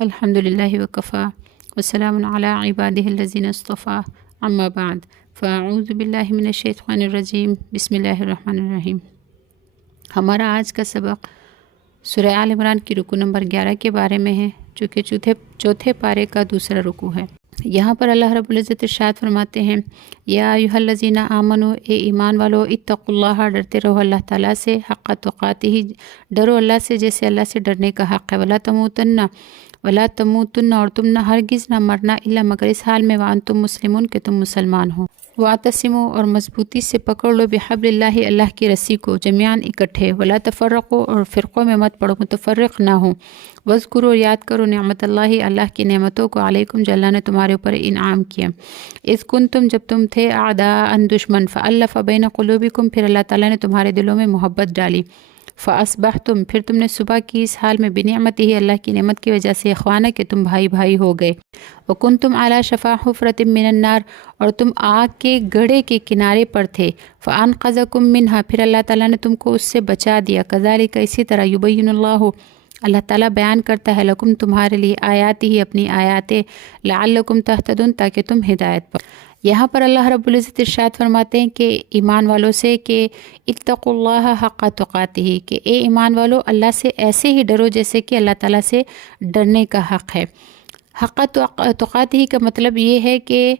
الحمد للہ وکفا وسلام علی عبادہ الذین اصطفیٰ اما بعد فاعوذ باللہ من الشیطان الرجیم بسم اللہ الرحمن الرحیم۔ ہمارا آج کا سبق سورہ آل عمران کی رکوع نمبر 11 کے بارے میں ہے، جو کہ چوتھے پارے کا دوسرا رکوع ہے۔ یہاں پر اللہ رب العزت ارشاد فرماتے ہیں، یا ایھا الذین آمنوا، اے ایمان والو، اتقوا اللہ، ڈرتے رہو اللہ تعالیٰ سے، حق تقاتہ، ڈرو اللہ سے جیسے اللہ سے ڈرنے کا حق ہے، ولا تموتن، اور تم نہ ہرگز نہ مرنا، الا مگر اس حال میں وانتم مسلمون، کہ تم مسلمان ہو، واعتصموا، اور مضبوطی سے پکڑ لو، بحبل اللہ، اللہ کی رسی کو، جمیعاً اکٹھے، ولا تفرقوا، اور فرقوں میں مت پڑو، متفرق نہ ہو، واذکروا، یاد کرو، نعمت اللہ کی نعمتوں کو، علیکم، جو اللہ نے تمہارے اوپر انعام کیا، اذ کنتم، جب تم تھے، اعداء، دشمن، فالف بین قلوبکم، پھر اللہ تعالیٰ نے تمہارے دلوں میں محبت ڈالی، فاصبحتم، پھر تم نے صبح کی اس حال میں، بنعمتہ، اللہ کی نعمت کی وجہ سے، اخوانا، کہ تم بھائی بھائی ہو گئے، وکنتم علی شفا حفرۃ من النار، اور تم آگ کے گڑھے کے کنارے پر تھے، فانقذکم منہا، پھر اللہ تعالیٰ نے تم کو اس سے بچا دیا، کذالک، اسی طرح، یبین اللہ تعالیٰ بیان کرتا ہے، لکم، تمہارے لیے، آیاتہ، اپنی آیاتیں، لعلکم تہتدون، تاکہ تم ہدایت پر۔ یہاں پر اللہ رب العزت ارشاد فرماتے ہیں کہ ایمان والوں سے کہ اتقوا اللہ حق تقاتہ، کہ اے ایمان والو، اللہ سے ایسے ہی ڈرو جیسے کہ اللہ تعالیٰ سے ڈرنے کا حق ہے۔ حق تقاتہ کا مطلب یہ ہے کہ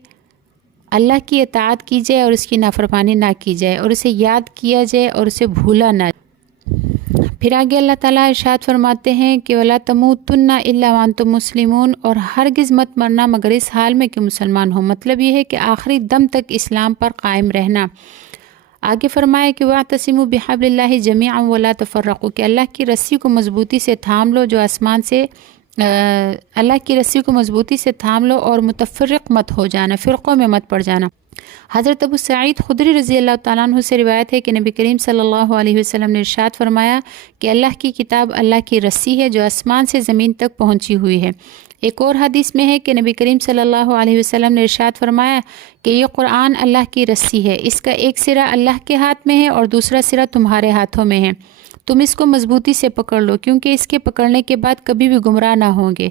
اللہ کی اطاعت کی جائے اور اس کی نافرمانی نہ کی جائے، اور اسے یاد کیا جائے اور اسے بھولا نہ جائے۔ پھر آگے اللہ تعالیٰ ارشاد فرماتے ہیں کہ وَلَا تَمُوتُنَّ إِلَّا وَأَنْتُمْ مُسْلِمُونَ، اور ہرگز مت مرنا مگر اس حال میں کہ مسلمان ہو، مطلب یہ ہے کہ آخری دم تک اسلام پر قائم رہنا۔ آگے فرمایا کہ وَاعْتَصِمُوا بِحَبْلِ اللَّهِ جَمِيعًا وَلَا تَفَرَّقُوا، کہ اللہ کی رسی کو مضبوطی سے تھام لو، جو آسمان سے اللہ کی رسی کو مضبوطی سے تھام لو، اور متفرق مت ہو جانا، فرقوں میں مت پڑ جانا۔ حضرت ابو سعید خدری رضی اللہ تعالیٰ عنہ سے روایت ہے کہ نبی کریم صلی اللہ علیہ وسلم نے ارشاد فرمایا کہ اللہ کی کتاب اللہ کی رسی ہے، جو آسمان سے زمین تک پہنچی ہوئی ہے۔ ایک اور حدیث میں ہے کہ نبی کریم صلی اللہ علیہ وسلم نے ارشاد فرمایا کہ یہ قرآن اللہ کی رسی ہے، اس کا ایک سرا اللہ کے ہاتھ میں ہے اور دوسرا سرا تمہارے ہاتھوں میں ہے، تم اس کو مضبوطی سے پکڑ لو، کیونکہ اس کے پکڑنے کے بعد کبھی بھی گمراہ نہ ہوں گے۔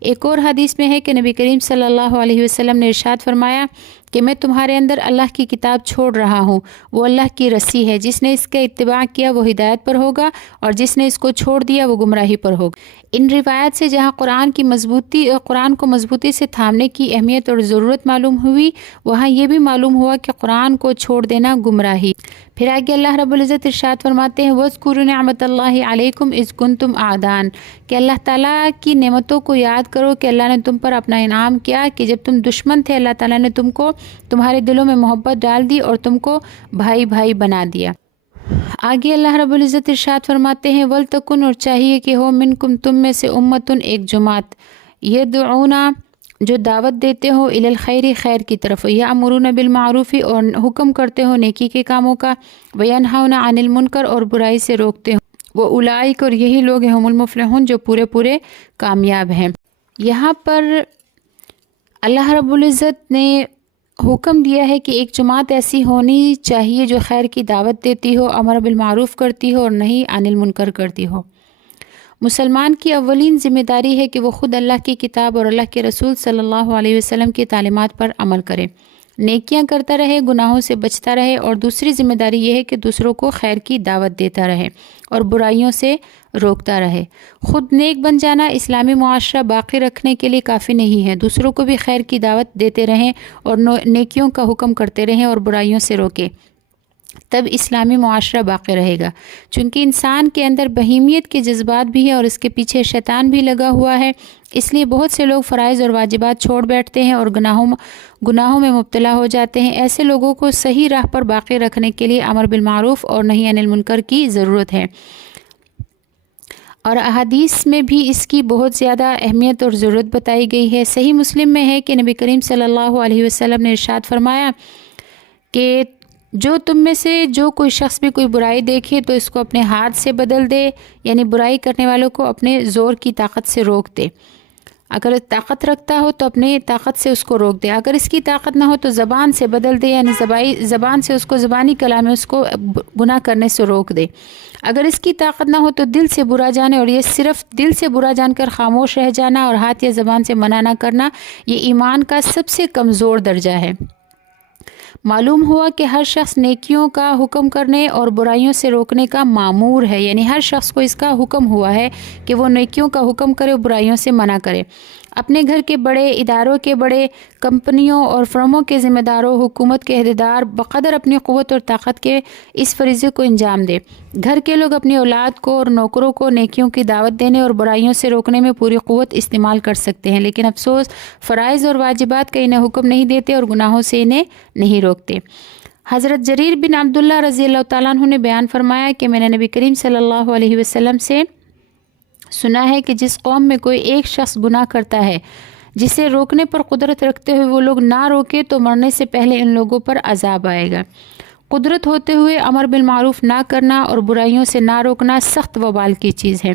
ایک اور حدیث میں ہے کہ نبی کریم صلی اللہ علیہ وسلم نے ارشاد فرمایا کہ میں تمہارے اندر اللہ کی کتاب چھوڑ رہا ہوں، وہ اللہ کی رسی ہے، جس نے اس کا اتباع کیا وہ ہدایت پر ہوگا، اور جس نے اس کو چھوڑ دیا وہ گمراہی پر ہوگا۔ ان روایت سے جہاں قرآن کو مضبوطی سے تھامنے کی اہمیت اور ضرورت معلوم ہوئی، وہاں یہ بھی معلوم ہوا کہ قرآن کو چھوڑ دینا گمراہی۔ پھر آگے اللہ رب العزت ارشاد فرماتے ہیں، وَاذْكُرُوا نِعْمَتَ اللَّهِ عَلَيْكُمْ إِذْ كُنْتُمْ أَعْدَاءً، کہ اللہ تعالیٰ کی نعمتوں کو یاد کرو کہ اللہ نے تم پر اپنا انعام کیا، کہ جب تم دشمن تھے اللہ تعالیٰ نے تمہارے دلوں میں محبت ڈال دی اور تم کو بھائی بھائی بنا دیا۔ آگے اللہ رب العزت ارشاد فرماتے ہیں، وَلْتَكُنْ، اور چاہیے کہ ہو، منکم، تم میں سے، امتن، ایک جماعت، یدعونا، جو دعوت دیتے ہو، الی الخیر، خیر کی طرف، یامرون بالمعروف، اور حکم کرتے ہو نیکی کے کاموں کا، وینہون عن المنکر، اور برائی سے روکتے ہو، واولئک، اور یہی لوگ ہیں، ہم المفلحون، جو پورے کامیاب ہیں۔ یہاں پر اللہ رب العزت نے حکم دیا ہے کہ ایک جماعت ایسی ہونی چاہیے جو خیر کی دعوت دیتی ہو، امر بالمعروف کرتی ہو، اور نہیں عن المنکر کرتی ہو۔ مسلمان کی اولین ذمہ داری ہے کہ وہ خود اللہ کی کتاب اور اللہ کے رسول صلی اللہ علیہ وسلم کی تعلیمات پر عمل کرے، نیکیاں کرتا رہے، گناہوں سے بچتا رہے، اور دوسری ذمہ داری یہ ہے کہ دوسروں کو خیر کی دعوت دیتا رہے اور برائیوں سے روکتا رہے۔ خود نیک بن جانا اسلامی معاشرہ باقی رکھنے کے لیے کافی نہیں ہے، دوسروں کو بھی خیر کی دعوت دیتے رہیں اور نیکیوں کا حکم کرتے رہیں اور برائیوں سے روکیں، تب اسلامی معاشرہ باقی رہے گا۔ چونکہ انسان کے اندر بہیمیت کے جذبات بھی ہیں اور اس کے پیچھے شیطان بھی لگا ہوا ہے، اس لیے بہت سے لوگ فرائض اور واجبات چھوڑ بیٹھتے ہیں اور گناہوں میں مبتلا ہو جاتے ہیں۔ ایسے لوگوں کو صحیح راہ پر باقی رکھنے کے لیے امر بالمعروف اور نہی عن المنکر کی ضرورت ہے، اور احادیث میں بھی اس کی بہت زیادہ اہمیت اور ضرورت بتائی گئی ہے۔ صحیح مسلم میں ہے کہ نبی کریم صلی اللہ علیہ وسلم نے ارشاد فرمایا کہ جو تم میں سے جو کوئی شخص بھی کوئی برائی دیکھے تو اس کو اپنے ہاتھ سے بدل دے، یعنی برائی کرنے والوں کو اپنے زور کی طاقت سے روک دے۔ اگر طاقت رکھتا ہو تو اپنے طاقت سے اس کو روک دے، اگر اس کی طاقت نہ ہو تو زبان سے بدل دے، یعنی زبان سے اس کو زبانی کلام میں اس کو گناہ کرنے سے روک دے۔ اگر اس کی طاقت نہ ہو تو دل سے برا جانے، اور یہ صرف دل سے برا جان کر خاموش رہ جانا اور ہاتھ یا زبان سے منع نہ کرنا، یہ ایمان کا سب سے کمزور درجہ ہے۔ معلوم ہوا کہ ہر شخص نیکیوں کا حکم کرنے اور برائیوں سے روکنے کا مامور ہے، یعنی ہر شخص کو اس کا حکم ہوا ہے کہ وہ نیکیوں کا حکم کرے اور برائیوں سے منع کرے۔ اپنے گھر کے بڑے، اداروں کے بڑے، کمپنیوں اور فرموں کے ذمہ داروں، حکومت کے عہدیدار بقدر اپنی قوت اور طاقت کے اس فریضے کو انجام دے۔ گھر کے لوگ اپنی اولاد کو اور نوکروں کو نیکیوں کی دعوت دینے اور برائیوں سے روکنے میں پوری قوت استعمال کر سکتے ہیں، لیکن افسوس فرائض اور واجبات کا انہیں حکم نہیں دیتے اور گناہوں سے انہیں نہیں روکتے۔ حضرت جریر بن عبداللہ رضی اللہ تعالیٰ عنہ نے بیان فرمایا کہ میں نے نبی کریم صلی اللہ علیہ وسلم سے سنا ہے کہ جس قوم میں کوئی ایک شخص گناہ کرتا ہے جسے روکنے پر قدرت رکھتے ہوئے وہ لوگ نہ روکے تو مرنے سے پہلے ان لوگوں پر عذاب آئے گا۔ قدرت ہوتے ہوئے امر بالمعروف نہ کرنا اور برائیوں سے نہ روکنا سخت وبال کی چیز ہے۔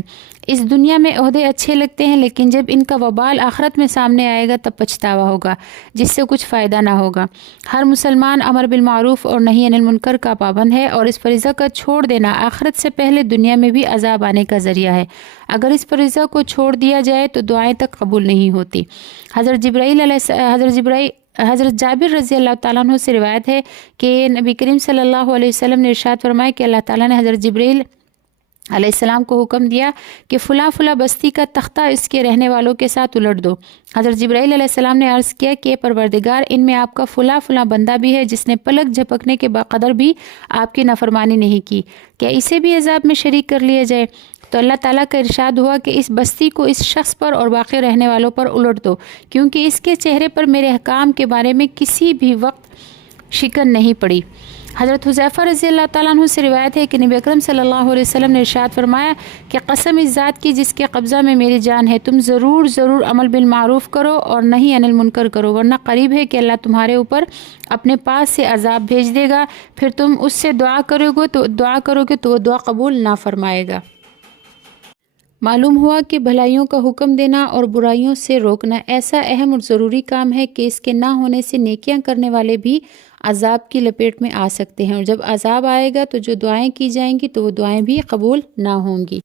اس دنیا میں عہدے اچھے لگتے ہیں، لیکن جب ان کا وبال آخرت میں سامنے آئے گا تب پچھتاوا ہوگا جس سے کچھ فائدہ نہ ہوگا۔ ہر مسلمان امر بالمعروف اور نہی عن المنکر کا پابند ہے، اور اس فریضہ کا چھوڑ دینا آخرت سے پہلے دنیا میں بھی عذاب آنے کا ذریعہ ہے۔ اگر اس فریضہ کو چھوڑ دیا جائے تو دعائیں تک قبول نہیں ہوتی۔ حضرت جابر رضی اللہ تعالیٰ عنہ سے روایت ہے کہ نبی کریم صلی اللہ علیہ وسلم نے ارشاد فرمایا کہ اللہ تعالیٰ نے حضرت جبرائیل علیہ السلام کو حکم دیا کہ فلاں فلاں بستی کا تختہ اس کے رہنے والوں کے ساتھ الٹ دو۔ حضرت جبرائیل علیہ السلام نے عرض کیا کہ پروردگار، ان میں آپ کا فلاں فلاں بندہ بھی ہے جس نے پلک جھپکنے کے بقدر بھی آپ کی نافرمانی نہیں کی، کیا اسے بھی عذاب میں شریک کر لیا جائے؟ تو اللہ تعالیٰ کا ارشاد ہوا کہ اس بستی کو اس شخص پر اور باقی رہنے والوں پر الٹ دو، کیونکہ اس کے چہرے پر میرے احکام کے بارے میں کسی بھی وقت شکن نہیں پڑی۔ حضرت حذیفہ رضی اللہ تعالیٰ عنہ سے روایت ہے کہ نبی اکرم صلی اللہ علیہ وسلم نے ارشاد فرمایا کہ قسم اس ذات کی جس کے قبضہ میں میری جان ہے، تم ضرور عمل بالمعروف کرو اور نہی عن المنکر کرو، ورنہ قریب ہے کہ اللہ تمہارے اوپر اپنے پاس سے عذاب بھیج دے گا، پھر تم اس سے دعا کرو گے تو وہ دعا قبول نہ فرمائے گا۔ معلوم ہوا کہ بھلائیوں کا حکم دینا اور برائیوں سے روکنا ایسا اہم اور ضروری کام ہے کہ اس کے نہ ہونے سے نیکیاں کرنے والے بھی عذاب کی لپیٹ میں آ سکتے ہیں، اور جب عذاب آئے گا تو جو دعائیں کی جائیں گی تو وہ دعائیں بھی قبول نہ ہوں گی۔